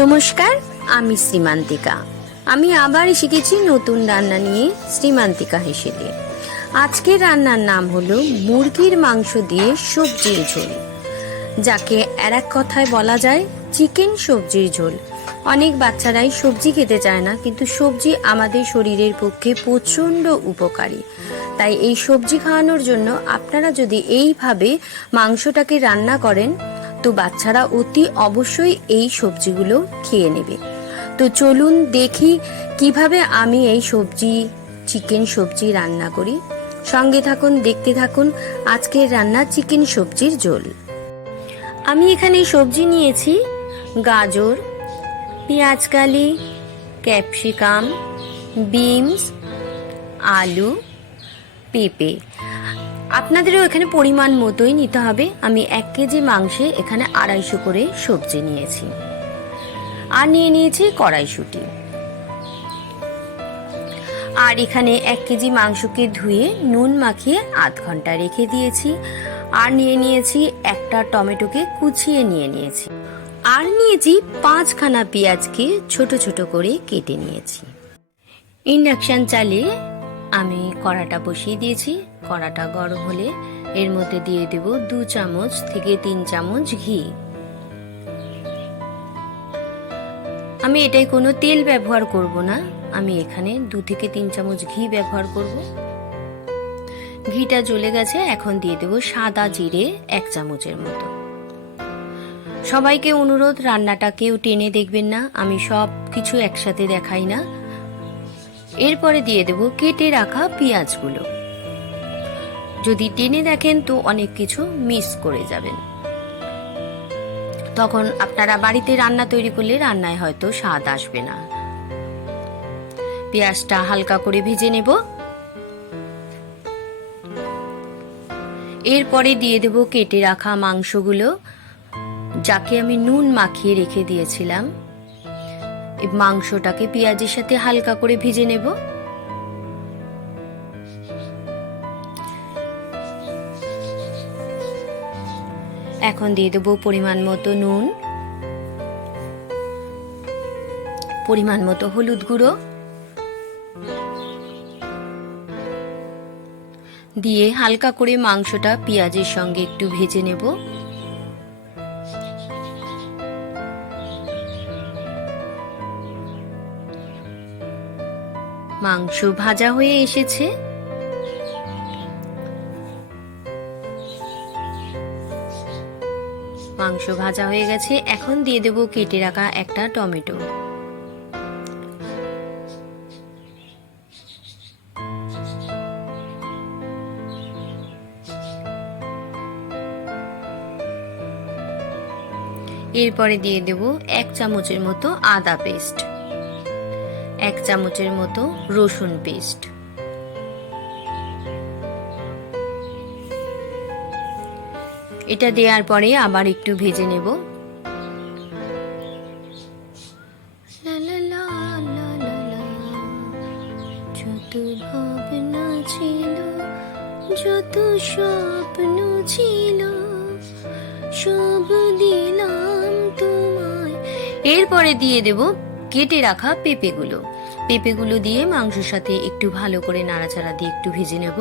নমস্কার, আমি শ্রীমান্তিকা। আমি আবার এসে গেছি নতুন রান্না নিয়ে, শ্রীমান্তিকা হেসেলে। আজকের রান্নার নাম হলো মুরগির মাংস দিয়ে সবজির ঝোল, যাকে আর এক কথায় বলা যায় চিকেন সবজির ঝোল। অনেক বাচ্চারাই সবজি খেতে চায় না, কিন্তু সবজি আমাদের শরীরের পক্ষে প্রচণ্ড উপকারী। তাই এই সবজি খাওয়ানোর জন্য আপনারা যদি এইভাবে মাংসটাকে রান্না করেন, তো বাচ্চারা অতি অবশ্যই এই সবজিগুলো খেয়ে নেবে। তো চলুন দেখি কিভাবে আমি এই চিকেন সবজি রান্না করি। সঙ্গে থাকুন, দেখতে থাকুন আজকের রান্না চিকেন সবজির ঝোল। আমি এখানে সবজি নিয়েছি গাজর, পেঁয়াজকালি, ক্যাপসিকাম, বিনস, আলু, পেঁপে। আপনাদেরও এখানে পরিমাণ মতোই নিতে হবে। আমি 1 কেজি মাংসে এখানে 250 করে সবজি নিয়েছি, আর নিয়ে নিয়েছি কড়াইশুঁটি। আর এখানে 1 কেজি মাংসকে ধুয়ে নুন মাখিয়ে আধ ঘন্টা রেখে দিয়েছি। আর নিয়ে নিয়েছি একটা টমেটোকে কুচিয়ে নিয়েছি। আর নিয়েছি 5খানা পেঁয়াজকে ছোট ছোট করে কেটে নিয়েছি। ইন্ডাকশন চালিয়ে আমি কড়াটা বসিয়ে দিয়েছি। কড়াটা গরম হলে এর মধ্যে দিয়ে দেব 2 চামচ থেকে 3 চামচ ঘি। আমি এটাই কোনো তেল ব্যবহার করব না, আমি এখানে 2 থেকে 3 চামচ ঘি ব্যবহার করব। ঘিটা জ্বলে গেছে, এখন দিয়ে দেব সাদা জিরে 1 চামচের মতো। সবাইকে অনুরোধ, রান্নাটা কেউ টেনে দেখবেন না, আমি সব কিছু একসাথে দেখাই না। এরপরে দিয়ে দেব কেটে রাখা পেঁয়াজগুলো। যদি টেনে দেখেন তো অনেক কিছু মিস করে যাবেন, তখন আপনারা বাড়িতে রান্না তৈরি করলে রান্নায় হয়তো স্বাদ আসবে না। পেঁয়াজটা হালকা করে ভেজে নেব। এরপরে দিয়ে দেব কেটে রাখা মাংসগুলো, যাকে আমি নুন মাখিয়ে রেখে দিয়েছিলাম। এই মাংসটাকে পেঁয়াজের সাথে হালকা করে ভেজে নেব। এখন দিয়ে দেব পরিমাণ মতো নুন, পরিমাণ মতো হলুদ গুঁড়ো দিয়ে হালকা করে মাংসটা পেঁয়াজের সঙ্গে একটু ভেজে নেব। মাংস ভাজা হয়ে এসেছে। মাংস ভাজা হয়ে গেছে, এখন দিয়ে দেব কেটে রাখা একটা টমেটো। এরপরে দিয়ে দেব 1 চামচের মতো আদা পেস্ট, 1 চামচের মতো রসুন পেস্ট। এটা দেওয়ার পরে আবার একটু ভেজে নেব। যত ভাবনা ছিল, যত স্বপ্ন ছিল, সব দিলাম তোমায়। এরপরে দিয়ে দেব কেটে রাখা পেঁপেগুলো দিয়ে মাংসের সাথে একটু ভালো করে নাড়াচাড়া দিয়ে একটু ভেজে নেব।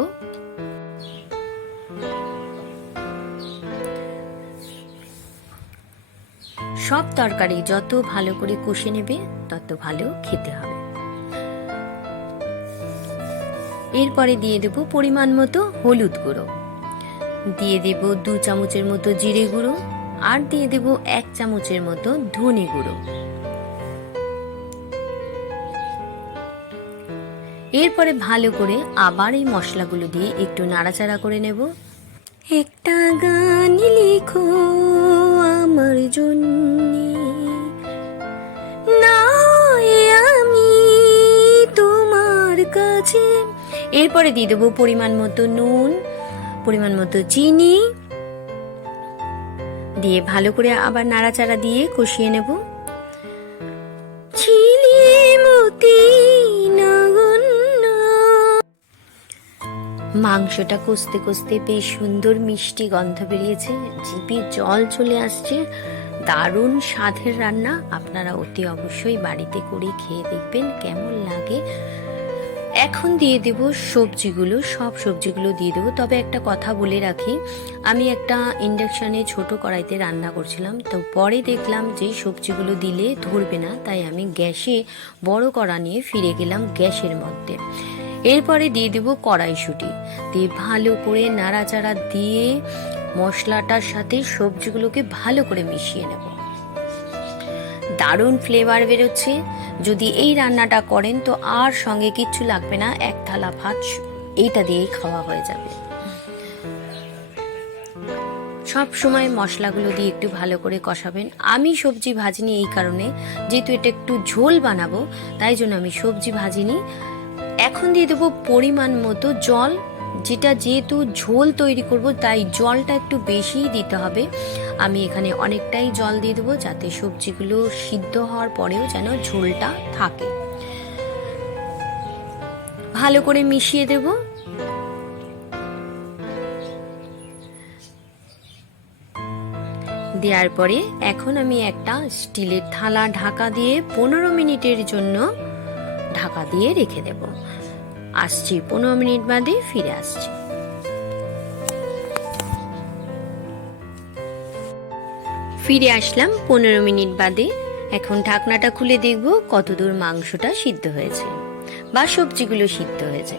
সব তরকারি যত ভালো করে কষে নেবে তত ভালো খেতে হবে। এরপরে দিয়ে দেব পরিমাণ মতো হলুদ গুঁড়ো, দিয়ে দেব 2 চামচের মতো জিরে গুঁড়ো, আর দিয়ে দেব 1 চামচের মতো ধনে গুঁড়ো। এরপরে ভালো করে আবার এই মশলাগুলো দিয়ে একটু নাড়াচাড়া করে নেব। একটা গান লিখো আমার জন্যে, নয় আমি তোমার কাছে। এরপরে দিয়ে দেবো পরিমাণ মতো নুন, পরিমাণ মতো চিনি দিয়ে ভালো করে আবার নাড়াচাড়া দিয়ে কষিয়ে নেব। ছিলি মতি মাংসটা কষতে কষতে বেশ সুন্দর মিষ্টি গন্ধ বেরিয়েছে, জিভে জল চলে আসছে। দারুণ স্বাদের রান্না, আপনারা অতি অবশ্যই বাড়িতে করে খেয়ে দেখবেন কেমন লাগে। এখন দিয়ে দেব সবজিগুলো, সব সবজিগুলো দিয়ে দেবো। তবে একটা কথা বলে রাখি, আমি একটা ইন্ডাকশানে ছোট কড়াইতে রান্না করছিলাম, তো পরে দেখলাম যে সবজিগুলো দিলে ধরবে না, তাই আমি গ্যাসে বড় কড়া নিয়ে ফিরে গেলাম গ্যাসের মধ্যে। এরপরে দিয়ে দেবো কড়াইশুঁটি, দিয়ে ভালো করে নাড়াচাড়া দিয়ে মশলাটার সাথে সবজিগুলোকে ভালো করে মিশিয়ে নেব। দারুণ ফ্লেভার বেরোচ্ছে। যদি এই রান্নাটা করেন তো আর সঙ্গে কিচ্ছু লাগবে না, এক থালা ভাত এইটা দিয়েই খাওয়া হয়ে যাবে। সব সময় মশলাগুলো দিয়ে একটু ভালো করে কষাবেন। আমি সবজি ভাজিনি এই কারণে, যেহেতু এটা একটু ঝোল বানাবো, তাই জন্য আমি সবজি ভাজিনি। এখন দিয়ে দেবো পরিমাণ মতো জল, যেহেতু ঝোল তৈরি করব তাই জলটা একটু বেশিই দিতে হবে। আমি এখানে অনেকটাই জল দিয়ে দেবো, যাতে সবজিগুলো সিদ্ধ হওয়ার পরেও যেন ঝোলটা থাকে। ভালো করে মিশিয়ে দেব। দেওয়ার পরে এখন আমি একটা স্টিলের থালা ঢাকা দিয়ে 15 মিনিটের জন্য ঢাকা দিয়ে রেখে দেব। আসছি 15 মিনিট বাদে ফিরে আসছি। ফিরে আসলাম 15 মিনিট বাদে। এখন ঢাকনাটা খুলে দেখব কতদূর মাংসটা সিদ্ধ হয়েছে বা সবজিগুলো সিদ্ধ হয়েছে।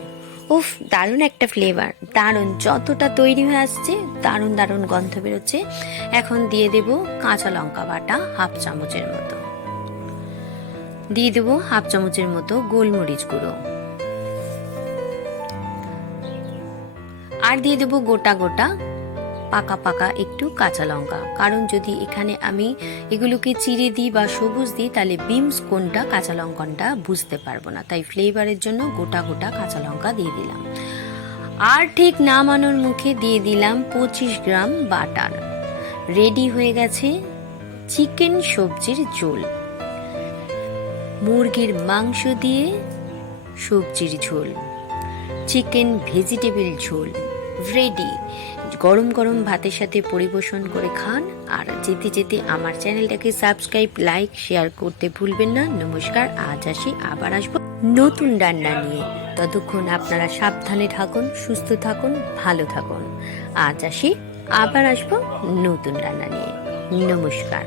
উফ, দারুণ একটা ফ্লেভার, দারুণ, যতটা তৈরি হয়ে আসছে দারুণ দারুণ গন্ধ বেরোচ্ছে। এখন দিয়ে দেব কাঁচা লঙ্কা বাটা হাফ চামচের মতো, দিয়ে দেবো হাফ চামচের মতো গোলমরিচ গুঁড়ো, আর দিয়ে দেবো গোটা গোটা পাকা পাকা একটু কাঁচা লঙ্কা। কারণ যদি এখানে আমি এগুলোকে চিড়ে দিই বা সবুজ দিই, তাহলে বিমস কোনটা কাঁচা লঙ্কাটা বুঝতে পারবো না, তাই ফ্লেভারের জন্য গোটা গোটা কাঁচা লঙ্কা দিয়ে দিলাম। আর ঠিক নামানোর মুখে দিয়ে দিলাম 25 গ্রাম বাটার। রেডি হয়ে গেছে চিকেন সবজির ঝোল। মুরগির মাংস দিয়ে সবজির ঝোল, চিকেন ভেজিটেবল ঝোল রেডি। গরম গরম ভাতের সাথে পরিবেশন করে খান। আর যেতে যেতে আমার চ্যানেলটাকে সাবস্ক্রাইব, লাইক, শেয়ার করতে ভুলবেন না। নমস্কার, আজ আসি, আবার আসবো নতুন রান্না নিয়ে। ততক্ষণ আপনারা সাবধানে থাকুন, সুস্থ থাকুন, ভালো থাকুন। আজ আসি, আবার আসবো নতুন রান্না নিয়ে। নমস্কার।